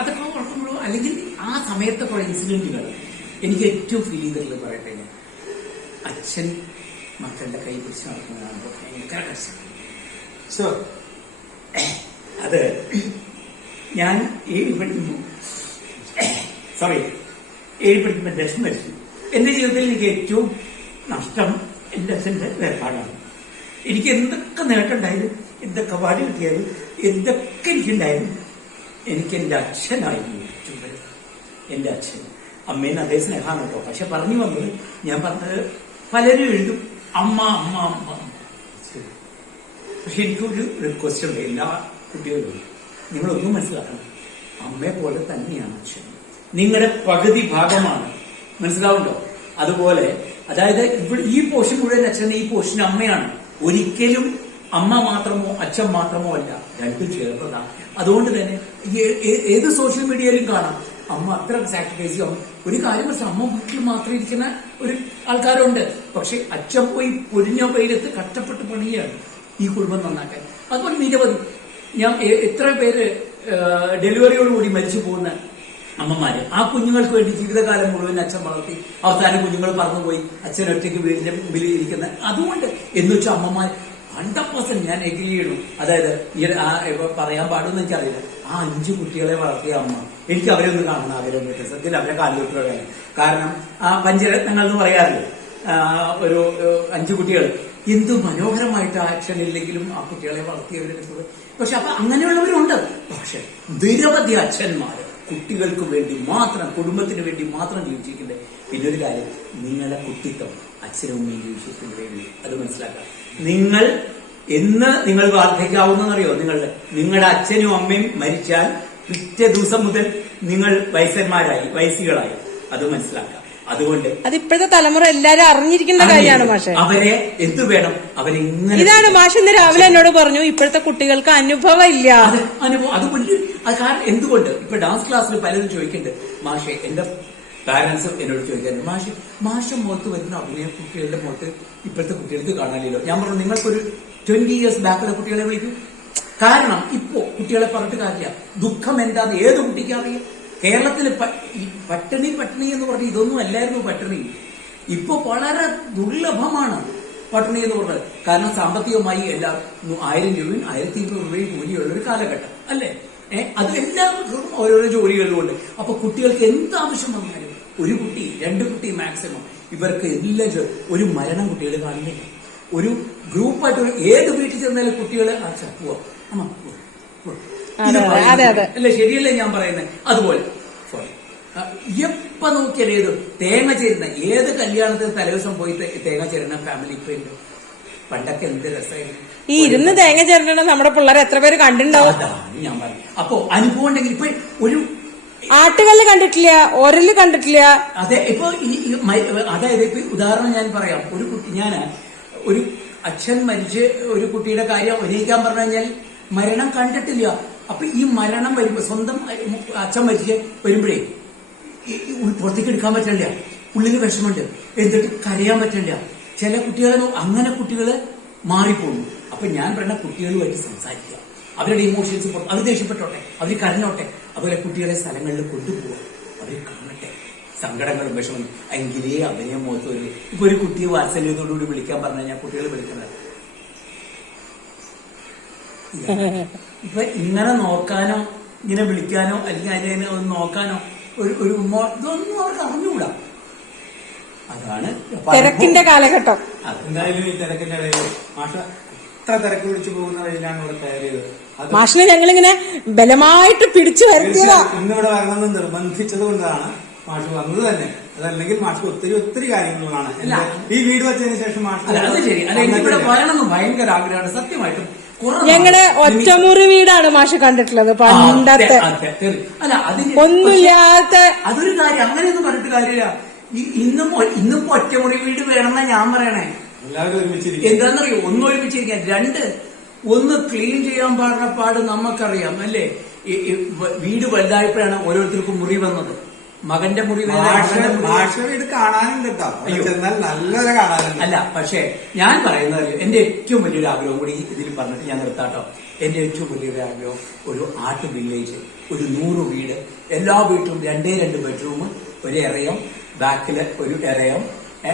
അതൊക്കെ ഓർക്കുമ്പോഴോ അല്ലെങ്കിൽ ആ സമയത്തെ കുറെ ഇൻസിഡന്റുകൾ എനിക്ക് ഏറ്റവും ഫീൽ ചെയ്തിട്ടുള്ളത് പറയട്ടെ ഞാൻ. അച്ഛൻ മക്കളുടെ കൈ പിടിച്ച് നടക്കുന്നതാണ് ഭയങ്കര കഷ്ടം. സോ അത് ഞാൻ ഏഴ് പഠിക്കുമ്പോൾ സോറി ഏഴ് പഠിക്കുമ്പോൾ എന്റെ അച്ഛൻ മരിച്ചു എന്റെ ജീവിതത്തിൽ എനിക്ക് ഏറ്റവും നഷ്ടം എന്റെ അച്ഛന്റെ വേർപാടാണ്. എനിക്ക് എന്തൊക്കെ നേട്ടമുണ്ടായാലും എന്തൊക്കെ വാടി കിട്ടിയാലും എന്തൊക്കെ എനിക്കുണ്ടായാലും എനിക്ക് എന്റെ അച്ഛനായിരുന്നു എന്റെ അച്ഛൻ. അമ്മേനെ അതേ സ്നേഹമാണ് കേട്ടോ. പക്ഷെ പറഞ്ഞു വന്നത് ഞാൻ പറഞ്ഞത് പലരും എഴുതും അമ്മ അമ്മ അമ്മ. പക്ഷെ എനിക്കൊരു റിക്വസ്റ്റ് ഉണ്ട്. എല്ലാ കുട്ടികളും നിങ്ങളൊന്നും മനസ്സിലാക്കണം. അമ്മയെ പോലെ തന്നെയാണ് അച്ഛൻ. നിങ്ങളുടെ പകുതി ഭാഗമാണ്. മനസ്സിലാവുണ്ടോ അതുപോലെ അതായത് ഇവിടെ ഈ പോഷൻ മുഴുവൻ അച്ഛൻ ഈ പോഷൻ അമ്മയാണ്. ഒരിക്കലും അമ്മ മാത്രമോ അച്ഛൻ മാത്രമോ അല്ല. രണ്ടും ചേർന്നതാണ്. അതുകൊണ്ട് തന്നെ ഏത് സോഷ്യൽ മീഡിയയിലും കാണാം. അമ്മ അത്ര സാക്രിഫൈസ് ചെയ്യും. ഒരു കാര്യം പക്ഷെ അമ്മ വീട്ടിൽ മാത്രം ഇരിക്കുന്ന ഒരു ആൾക്കാരുണ്ട്. പക്ഷെ അച്ഛൻ പോയി പൊരിഞ്ഞ വെയിലത്ത് കഷ്ടപ്പെട്ട് പണിയാണ് ഈ കുടുംബം നന്നാക്കാൻ. അതുപോലെ നിരവധി ഞാൻ എത്ര പേര് ഡെലിവറിയോടുകൂടി മരിച്ചു പോകുന്ന അമ്മമാര്. ആ കുഞ്ഞുങ്ങൾക്ക് വേണ്ടി ജീവിതകാലം മുഴുവൻ അച്ഛൻ വളർത്തി. അവസാനം കുഞ്ഞുങ്ങൾ പറന്നുപോയി. അച്ഛൻ ഒറ്റയ്ക്ക് വീടിന്റെ മുമ്പിൽ ഇരിക്കുന്ന. അതുകൊണ്ട് എന്ന് വെച്ചാൽ അമ്മമാർ ഹൺഡ്രഡ് പെർസെന്റ് ഞാൻ എഗ്രി ചെയ്യണു. അതായത് ഈ പറയാൻ പാടുമെന്ന് എനിക്കറിയില്ല. ആ അഞ്ചു കുട്ടികളെ വളർത്തിയ അമ്മ. എനിക്ക് അവരെ ഒന്ന് കാണുന്ന ആഗ്രഹം സത്യത്തിൽ അവരെ കാലിലോട്ടുള്ളതാണ് കാരണം ആ പഞ്ചരത്നങ്ങൾ എന്ന് പറയാറില്ല? ഒരു അഞ്ചു കുട്ടികൾ. എന്തു മനോഹരമായിട്ട് ആക്ഷൻ ഇല്ലെങ്കിലും ആ കുട്ടികളെ വളർത്തിയവരെടുത്തത്. പക്ഷെ അപ്പൊ അങ്ങനെയുള്ളവരുണ്ട്. പക്ഷെ നിരവധി അച്ഛന്മാര് കുട്ടികൾക്ക് വേണ്ടി മാത്രം കുടുംബത്തിന് വേണ്ടി മാത്രം ജീവിച്ചിരിക്കണ്ടേ പിന്നെ ഒരു കാര്യം നിങ്ങളുടെ കുട്ടിത്വം അച്ഛനും അമ്മയും ഉള്ളൂ അത് മനസ്സിലാക്കാം. നിങ്ങൾ എന്ന് നിങ്ങൾ വാർദ്ധിക്കാവുന്നറിയോ നിങ്ങൾ നിങ്ങളുടെ അച്ഛനും അമ്മയും മരിച്ചാൽ പിറ്റേ ദിവസം മുതൽ നിങ്ങൾ വയസ്സന്മാരായി വയസ്സികളായി. അത് മനസ്സിലാക്കാം. അതുകൊണ്ട് അത് ഇപ്പോഴത്തെ തലമുറ എല്ലാരും അറിഞ്ഞിരിക്കുന്ന കാര്യമാണ് മാഷെ. അവരെ എന്തു വേണം? അവരെങ്ങനെ ഇതാണ് മാഷ് ഇന്ന് രാവിലെ എന്നോട് പറഞ്ഞു ഇപ്പോഴത്തെ കുട്ടികൾക്ക് അനുഭവം ഇല്ല അനുഭവം അത് വലിയ അത് കാരണം എന്തുകൊണ്ട്? ഇപ്പൊ ഡാൻസ് ക്ലാസ്സിൽ പലരും ചോദിക്കുന്നുണ്ട് മാഷെ എന്റെ പാരന്റ്സ് എന്നോട് ചോദിക്കാറുണ്ട് മാഷ് മാഷ മുഖത്ത് വരുന്ന അഭിനയ കുട്ടികളുടെ മുഖത്ത് ഇപ്പോഴത്തെ കുട്ടികൾക്ക് കാണാനില്ലോ ഞാൻ പറഞ്ഞു നിങ്ങൾക്കൊരു ട്വന്റി ഇയേഴ്സ് ബാക്കിലെ കുട്ടികളെ വിളിക്കും. കാരണം ഇപ്പോ കുട്ടികളെ പറഞ്ഞിട്ട് കാര്യമില്ല. ദുഃഖം എന്താന്ന് ഏത് കുട്ടിക്ക് അറിയാം? കേരളത്തിൽ പട്ടിണി പട്ടിണി എന്ന് പറഞ്ഞ് ഇതൊന്നും അല്ലായിരുന്നു പട്ടിണി. ഇപ്പൊ വളരെ ദുർലഭമാണ് പട്ടിണി എന്ന് പറഞ്ഞത്. കാരണം സാമ്പത്തികമായി എല്ലാ ആയിരം രൂപയും ആയിരത്തി ഇരുന്നൂറ് രൂപയും കൂലിയുള്ള ഒരു കാലഘട്ടം. അല്ലേ? ഏഹ് അത് എല്ലാവർക്കും ഓരോരോ ജോലികളിലുണ്ട് അപ്പൊ കുട്ടികൾക്ക് എന്ത് ആവശ്യം വന്നാലും ഒരു കുട്ടി രണ്ട് കുട്ടി മാക്സിമം ഇവർക്ക് എല്ലാം ഒരു മരണം കുട്ടികൾ കാണുന്നില്ല. ഒരു ഗ്രൂപ്പായിട്ട് ഒരു ഏത് വീട്ടിൽ ചെന്നാലും കുട്ടികളെ ആ അമ്മ. അല്ലേ ശരിയല്ലേ ഞാൻ പറയുന്നത് അതുപോലെ എപ്പൊ എപ്പ നോക്കിയാലും ഏത് തേങ്ങ ചേരുന്ന ഏത് കല്യാണത്തിന് തലേദിവസം പോയി തേ- തേങ്ങ ചേരുന്ന ഫാമിലി ഇപ്പൊ ഉണ്ട് പണ്ടൊക്കെ എന്ത് രസമായിരുന്നു ഈ ഇരുന്ന് തേങ്ങ ചേരണം നമ്മുടെ പിള്ളേർ എത്ര പേര് കണ്ടിട്ടുണ്ടാവും? ഞാൻ പറഞ്ഞു അപ്പൊ അനുഭവം ഉണ്ടെങ്കിൽ ഇപ്പൊ ഒരു ആട്ടുകല്ല് കണ്ടിട്ടില്ല ഒരൽ കണ്ടിട്ടില്ല. അതെ ഇപ്പൊ ഈ അതായത് ഇപ്പൊ ഉദാഹരണം ഞാൻ പറയാം. ഒരു കുട്ടി ഞാൻ ഒരു അച്ഛൻ മരിച്ച് ഒരു കുട്ടിയുടെ കാര്യം അഭിനയിക്കാൻ പറഞ്ഞു കഴിഞ്ഞാൽ മരണം കണ്ടിട്ടില്ല. അപ്പൊ ഈ മരണം വരുമ്പോ സ്വന്തം അച്ഛൻ മരിച്ച് വരുമ്പോഴേ പുറത്തേക്ക് എടുക്കാൻ പറ്റില്ല. ഉള്ളിൽ വിഷമുണ്ട് എന്നിട്ട് കരയാൻ പറ്റില്ല. ചില കുട്ടികളെ അങ്ങനെ കുട്ടികൾ മാറിപ്പോകുന്നു അപ്പൊ ഞാൻ പറയുന്ന കുട്ടികളുമായിട്ട് സംസാരിക്കുക. അവരുടെ ഇമോഷൻസ് അവർ ദേഷ്യപ്പെട്ടോട്ടെ അവർ കരഞ്ഞോട്ടെ അതുപോലെ കുട്ടികളെ സ്ഥലങ്ങളിൽ കൊണ്ടുപോകുക അവർ സങ്കടങ്ങളും വിഷമം എങ്കിലേ അഭിനയം മുഖത്ത് ഇപ്പൊ ഒരു കുട്ടിയെ വാത്സല്യത്തോടുകൂടി വിളിക്കാൻ പറഞ്ഞു കഴിഞ്ഞാൽ കുട്ടികളെ വിളിക്കുന്നത്. ഇപ്പൊ ഇങ്ങനെ നോക്കാനോ ഇങ്ങനെ വിളിക്കാനോ അല്ലെങ്കിൽ അതിനെ ഒന്ന് നോക്കാനോ ഒരു ഒരു ഉമ്മ ഇതൊന്നും അവർക്ക് അറിഞ്ഞുകൂടാ. അതാണ് തിരക്കിന്റെ കാലഘട്ടം. അതെന്തായാലും ഈ തിരക്കിന്റെ ഇടയിൽ മാഷ എത്ര തിരക്ക് പിടിച്ചു പോകുന്ന വഴിയിലാണ് ഇവിടെ കയറിയത്. മാഷിനെ ഞങ്ങളിങ്ങനെ ബലമായിട്ട് പിടിച്ചു വരുത്തിയതാ ഇന്നിവിടെ വരണമെന്ന് നിർബന്ധിച്ചത് കൊണ്ടാണ് മാഷ് വന്നത് തന്നെ. അതല്ലെങ്കിൽ മാഷ് ഒത്തിരി ഒത്തിരി കാര്യങ്ങളാണ് ഈ വീട് വെച്ചതിന് ശേഷം മാഷ് അല്ല അത് ശരി. അല്ല ഇവിടെ. വരണമെന്ന് ഭയങ്കര ആഗ്രഹമാണ് സത്യമായിട്ടും ഞങ്ങൾ ഒറ്റമുറി വീടാണ് മാഷ് കണ്ടിട്ടുള്ളത് പണ്ടത്തെ. അല്ല അതിന് ഒന്നുമില്ലാത്ത അതൊരു കാര്യം അങ്ങനെയൊന്നും പറഞ്ഞിട്ട് കാര്യമില്ല. ഇന്നും ഇന്നും ഒറ്റമുറി വീട് വേണമെന്നാ ഞാൻ പറയണേ. എല്ലാവരും ഒരുമിച്ചിരിക്കും. എന്താണെന്നറിയോ? ഒന്ന് ഒരുമിച്ചിരിക്കാൻ. രണ്ട് ഒന്ന് ക്ലീൻ ചെയ്യാൻ പാടുന്ന പാട് നമുക്കറിയാം അല്ലേ? വീട് വലുതായപ്പോഴാണ് ഓരോരുത്തർക്കും മുറി വന്നത്. മകന്റെ മുറി ഇത് കാണാനുണ്ട് കേട്ടോ. ചെന്നാൽ നല്ലൊരു കാണാനുണ്ട്. അല്ല പക്ഷേ ഞാൻ പറയുന്നത് എന്റെ ഏറ്റവും വലിയൊരു ആഗ്രഹം കൂടി ഇതിൽ പറഞ്ഞിട്ട് ഞാൻ നിർത്താട്ടോ എന്റെ ഏറ്റവും വലിയൊരു ആഗ്രഹം ഒരു ആർട്ട് വില്ലേജ് ഒരു നൂറ് വീട് എല്ലാ വീട്ടിലും രണ്ടേ രണ്ട് ബെഡ്റൂം ഒരു എറയം ബാക്കിൽ ഒരു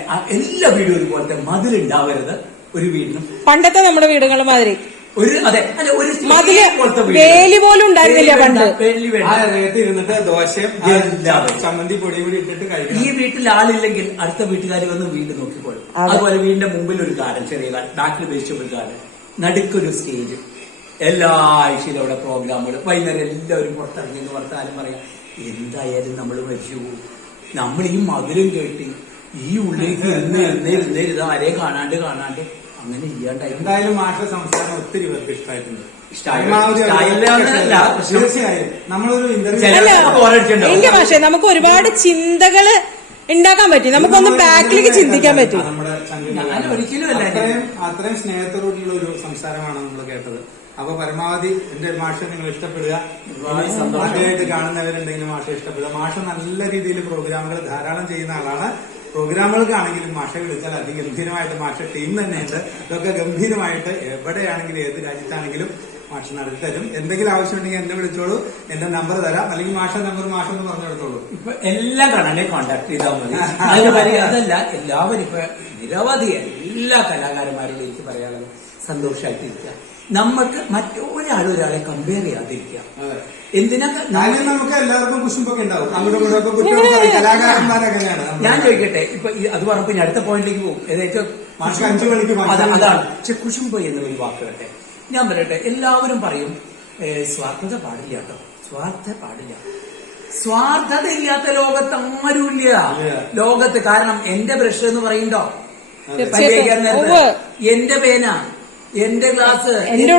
ആ എല്ലാ വീടും ഒരുപോലത്തെ മതിലുണ്ടാവരുത് ഒരു വീടിനും. പണ്ടത്തെ നമ്മുടെ വീടുകൾ മാതിരി. ഒരു അതെ അല്ല ഒരു മതിൽ. വേലി പോലും ഉണ്ടായിരുന്നില്ല പണ്ട്. വേലി വേണ്ട. ആ ഇറയത്ത് ഇരുന്നിട്ട് ദോശയും. ചമ്മന്തി പൊടി കൂടി ഇട്ടിട്ട് ഈ കഴിക്കണം വീട്ടിൽ ആളില്ലെങ്കിൽ അടുത്ത വീട്ടുകാർ വന്ന് വീട് നോക്കിക്കോളും അതെ. അതുപോലെ വീടിന്റെ മുമ്പിൽ ഒരു ഗാർഡൻ ചെറിയ ഗാർഡൻ ബാക്കിൽ വെജിറ്റബിൾ ഗാർഡൻ നടുക്കൊരു സ്റ്റേജ് എല്ലാ ആഴ്ചയിലും അവിടെ പ്രോഗ്രാമുകൾ വൈകുന്നേരം എല്ലാവരും പുറത്തിറങ്ങി എന്ന് വർത്താനം പറയാം എന്തായാലും നമ്മൾ മരിച്ചു പോകും നമ്മൾ ഈ മധുരം കേട്ടി ഈ ഉള്ളിലേക്ക് ഇരുന്ന് ഇരുന്ന് ഇരുന്ന് ഇരുന്ന് ആരെയും കാണാണ്ട് കാണാണ്ട് അങ്ങനെ ഇല്ലാണ്ടായി എന്തായാലും മാഷ സംസാരം ഒത്തിരി പേർക്ക് ഇഷ്ടമായിട്ടുണ്ട്. തീർച്ചയായും. നമ്മളൊരു ഇന്റർവ്യൂ ഇല്ല പക്ഷേ നമുക്ക് ഒരുപാട് ചിന്തകൾ ഉണ്ടാക്കാൻ പറ്റി. നമുക്കൊന്ന് ബാക്കിലേക്ക് ചിന്തിക്കാൻ പറ്റും. അത്രയും അത്രയും സ്നേഹത്തോടുള്ള ഒരു സംസാരമാണ് നമ്മൾ കേട്ടത്. അപ്പൊ പരമാവധി എന്റെ മാഷ നിങ്ങൾ ഇഷ്ടപ്പെടുക. ആദ്യമായിട്ട് കാണുന്നവരുണ്ടെങ്കിലും മാഷ ഇഷ്ടപ്പെടുക. മാഷ നല്ല രീതിയിൽ പ്രോഗ്രാമുകൾ ധാരാളം ചെയ്യുന്ന ആളാണ്. പ്രോഗ്രാമുകൾക്കാണെങ്കിലും മാഷ വിളിച്ചാൽ അതിഗംഭീരമായിട്ട് മാഷ ടീം തന്നെയുണ്ട്. ഇതൊക്കെ ഗംഭീരമായിട്ട് എവിടെയാണെങ്കിലും ഏത് രാജ്യത്താണെങ്കിലും മാഷ നടത്തി തരും എന്തെങ്കിലും ആവശ്യമുണ്ടെങ്കിൽ എന്നെ വിളിച്ചോളൂ. എന്റെ നമ്പർ തരാം. അല്ലെങ്കിൽ മാഷ നമ്പർ മാഷ എന്ന് പറഞ്ഞു കൊടുത്തോളൂ. ഇപ്പൊ എല്ലാം കണ്ണനെ കോണ്ടാക്ട് ചെയ്താൽ മതി. അതല്ല എല്ലാവരും ഇപ്പൊ നിരവധി എല്ലാ കലാകാരന്മാരോടും എനിക്ക് പറയാനുള്ളത് സന്തോഷമായിട്ടിരിക്കുക നമുക്ക് മറ്റൊരാളും ഒരാളെ കമ്പയർ ചെയ്യാതിരിക്കുക. എന്തിനാ നമുക്ക് എല്ലാവർക്കും കുശുമ്പൊക്കെ ഉണ്ടാവും. ഞാൻ ചോദിക്കട്ടെ ഇപ്പൊ അത് പറഞ്ഞപ്പോ ഞാൻ അടുത്ത പോയിന്റിലേക്ക് പോകും. ഏകദേശം അതാണ്. പക്ഷെ കുശുമ്പ് എന്ന ഒരു വാക്ക് കേട്ടെ ഞാൻ പറയട്ടെ എല്ലാവരും പറയും സ്വാർത്ഥത പാടില്ല കേട്ടോ സ്വാർത്ഥ പാടില്ല. സ്വാർത്ഥത ഇല്ലാത്ത ലോകത്ത് ആരുമില്ല. ലോകത്ത് കാരണം എന്റെ ബ്രഷ് എന്ന് പറയുന്നുണ്ടോ? എന്റെ പേന. എന്റെ ക്ലാസ് എന്റെ.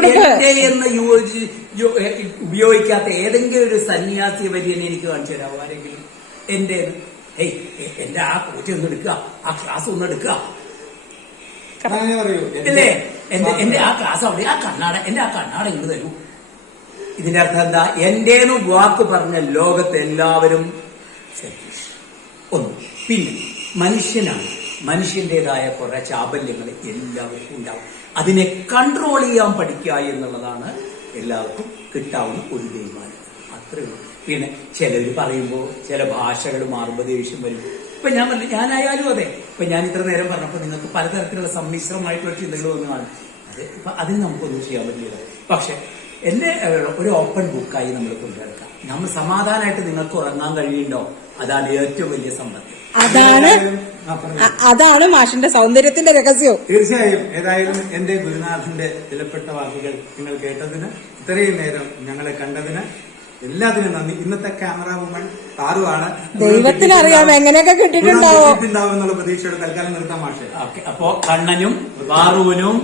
എന്ന് യോജി- ഉപയോഗിക്കാത്ത ഏതെങ്കിലും ഒരു സന്യാസി വര്യനെ എനിക്ക് കാണിച്ചു തരാമോ? ആരെങ്കിലും? എന്റെ ഏയ് എന്റെ ആ കോച്ച് ഒന്ന് എടുക്കുക. ആ ക്ലാസ് ഒന്ന് എടുക്കുക. ഇല്ലേ? എന്റെ എന്റെ ആ ക്ലാസ് അവിടെ ആ കണ്ണാട എന്റെ ആ കണ്ണാട ഇങ്ങ് തരൂ. ഇതിന്റെ അർത്ഥം എന്താ? എന്റേന്ന് വാക്ക് പറഞ്ഞ ലോകത്ത് എല്ലാവരും ഒന്ന്. പിന്നെ മനുഷ്യനാണ്. മനുഷ്യന്റേതായ കുറെ ചാബല്യങ്ങൾ എല്ലാവർക്കും ഉണ്ടാവും. അതിനെ കൺട്രോൾ ചെയ്യാൻ പഠിക്കുക എന്നുള്ളതാണ് എല്ലാവർക്കും കിട്ടാവുന്ന ഒരു തീരുമാനം. അത്രയേ ഉള്ളൂ. പിന്നെ ചിലർ പറയുമ്പോൾ ചില ഭാഷകൾ മാറുമ്പോൾ ദേഷ്യം വരും. ഇപ്പൊ ഞാൻ പറഞ്ഞു ഞാനായാലും അതെ. ഇപ്പൊ ഞാൻ ഇത്ര നേരം പറഞ്ഞപ്പോൾ നിങ്ങൾക്ക് പലതരത്തിലുള്ള സമ്മിശ്രമായിട്ടുള്ള ചിന്തകൾ വന്നു കാണും. അത് ഇപ്പൊ അതിന് നമുക്കൊന്നും ചെയ്യാൻ പറ്റില്ല. പക്ഷെ എന്റെ ഒരു ഓപ്പൺ ബുക്കായി നമ്മൾ കൊണ്ടുനടക്കാം. നമ്മൾ സമാധാനമായിട്ട് നിങ്ങൾക്ക് ഉറങ്ങാൻ കഴിയുന്നുണ്ടോ? അതാണ് ഏറ്റവും വലിയ സമ്പത്ത്. അതാണ് അതാണ് മാഷിന്റെ സൗന്ദര്യത്തിന്റെ രഹസ്യം തീർച്ചയായും ഏതായാലും എന്റെ ഗുരുനാഥന്റെ വിലപ്പെട്ട വാക്കുകൾ നിങ്ങൾ കേട്ടതിന് ഇത്രയും നേരം ഞങ്ങളെ കണ്ടതിന് എല്ലാത്തിനും നന്ദി. ഇന്നത്തെ ക്യാമറ വുമൺ ദൈവത്തിന് ദൈവത്തിനറിയാം എങ്ങനെയൊക്കെ കിട്ടിയിട്ടുണ്ടാവോ. എന്നുള്ള പ്രതീക്ഷയോടെ തൽക്കാലം നിർത്താൻ മാഷ്. അപ്പോ കണ്ണനും താറുവിനും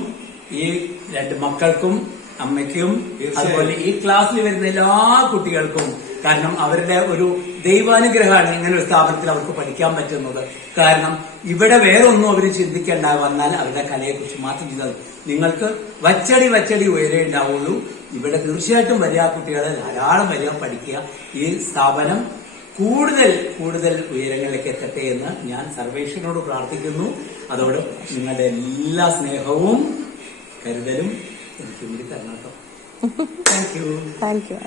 ഈ രണ്ട് മക്കൾക്കും അമ്മയ്ക്കും അതുപോലെ ഈ ക്ലാസ്സിൽ വരുന്ന എല്ലാ കുട്ടികൾക്കും കാരണം അവരുടെ ഒരു ദൈവാനുഗ്രഹമാണ് ഇങ്ങനെ ഒരു സ്ഥാപനത്തിൽ അവർക്ക് പഠിക്കാൻ പറ്റുന്നത്. കാരണം ഇവിടെ വേറെ ഒന്നും അവർ ചിന്തിക്കേണ്ട വന്നാൽ അവരുടെ കലയെക്കുറിച്ച് മാത്രം ചെയ്താൽ നിങ്ങൾക്ക് വച്ചടി വച്ചടി ഉയരേ ഉണ്ടാവുള്ളൂ. ഇവിടെ തീർച്ചയായിട്ടും വലിയ കുട്ടികളെ ധാരാളം വലിയ പഠിക്കുക. ഈ സ്ഥാപനം കൂടുതൽ കൂടുതൽ ഉയരങ്ങളിലേക്ക് എത്തട്ടെ എന്ന് ഞാൻ സർവേശ്വരനോട് പ്രാർത്ഥിക്കുന്നു. അതോട് നിങ്ങളുടെ എല്ലാ സ്നേഹവും കരുതലും എനിക്ക് വേണ്ടി തരണം കേട്ടോ. Thank you thank you